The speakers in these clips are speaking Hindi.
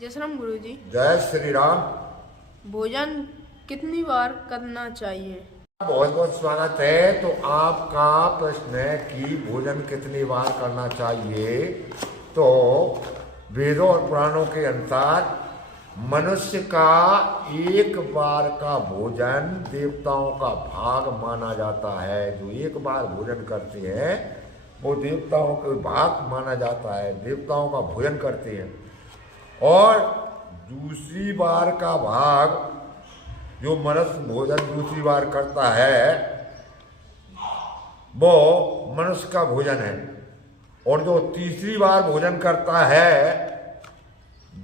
जय श्री राम गुरुजी। जय श्री राम। भोजन कितनी बार करना चाहिए? बहुत बहुत स्वागत है। तो आपका प्रश्न है कि भोजन कितनी बार करना चाहिए। तो वेदों और पुराणों के अनुसार मनुष्य का एक बार का भोजन देवताओं का भाग माना जाता है। जो एक बार भोजन करते हैं वो देवताओं के भाग माना जाता है, देवताओं का भोजन करते हैं। और दूसरी बार का भाग जो मनुष्य भोजन दूसरी बार करता है वो मनुष्य का भोजन है। और जो तीसरी बार भोजन करता है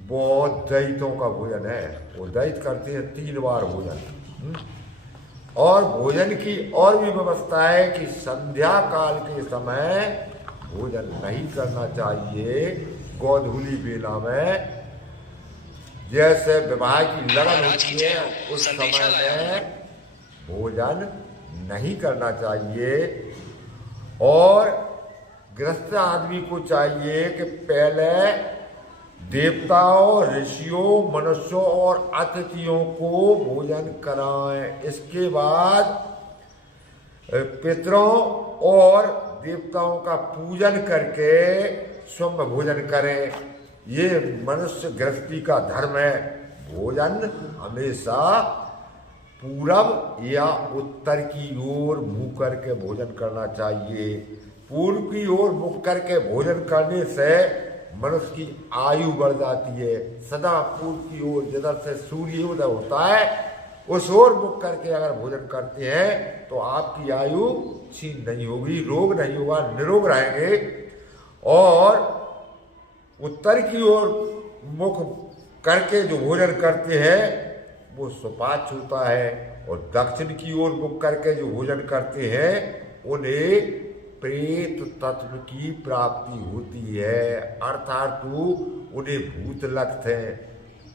वो दैत्यों का भोजन है। वो दैत्य करते हैं 3 बार भोजन। और भोजन की और भी व्यवस्था है कि संध्या काल के समय भोजन नहीं करना चाहिए। गोधूली बेला में जैसे विवाह की लगन होती है उस समय में भोजन नहीं करना चाहिए। और गृहस्थ आदमी को चाहिए कि पहले देवताओं, ऋषियों, मनुष्यों और अतिथियों को भोजन कराएं। इसके बाद पितरों और देवताओं का पूजन करके स्वयं भोजन करें। ये मनुष्य गृहस्थी का धर्म है। भोजन हमेशा पूरब या उत्तर की ओर मुंह करके भोजन करना चाहिए। पूर्व की ओर मुख करके भोजन करने से मनुष्य की आयु बढ़ जाती है। सदा पूर्व की ओर जिधर से सूर्योदय होता है उस ओर मुख करके अगर भोजन करते हैं तो आपकी आयु क्षीण नहीं होगी, रोग नहीं होगा, निरोग रहेंगे। और उत्तर की ओर मुख करके जो भोजन करते हैं वो सुपाच्य होता है। और दक्षिण की ओर मुख करके जो भोजन करते हैं उन्हें प्रेत तत्व की प्राप्ति होती है। अर्थात उन्हें भूत लगते हैं,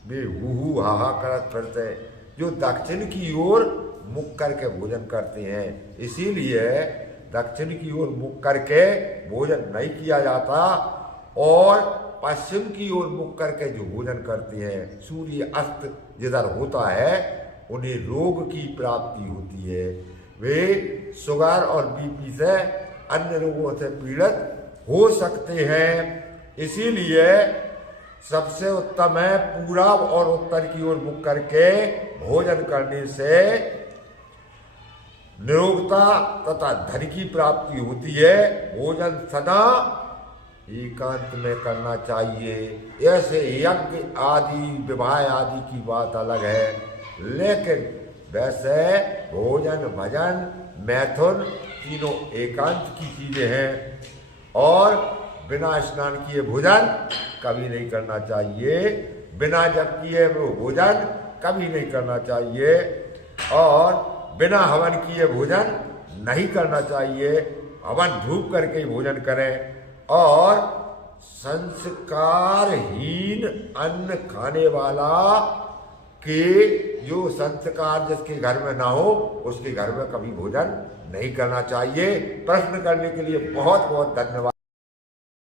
वे हु हा करत फिरते हैं जो दक्षिण की ओर मुख करके भोजन करते हैं। इसीलिए दक्षिण की ओर मुख करके भोजन नहीं किया जाता। और पश्चिम की ओर मुख करके जो भोजन करते हैं, सूर्य अस्त जिधर होता है उन्हें रोग की प्राप्ति होती है। वे शुगर और बीपी से अन्य रोगों से पीड़ित हो सकते हैं। इसीलिए सबसे उत्तम है पूरब और उत्तर की ओर मुख करके भोजन करने से निरोगता तथा धन की प्राप्ति होती है। भोजन सदा एकांत में करना चाहिए। ऐसे यज्ञ आदि, विवाह आदि की बात अलग है, लेकिन वैसे भोजन, भजन, मैथुन तीनों एकांत की चीजें हैं। और बिना स्नान किए भोजन कभी नहीं करना चाहिए। बिना जप किए वो भोजन कभी नहीं करना चाहिए। और बिना हवन किए भोजन नहीं करना चाहिए। हवन धूप करके ही भोजन करें। और संस्कारहीन अन्न खाने वाला के जो संस्कार जिसके घर में ना हो उसके घर में कभी भोजन नहीं करना चाहिए। प्रश्न करने के लिए बहुत बहुत धन्यवाद।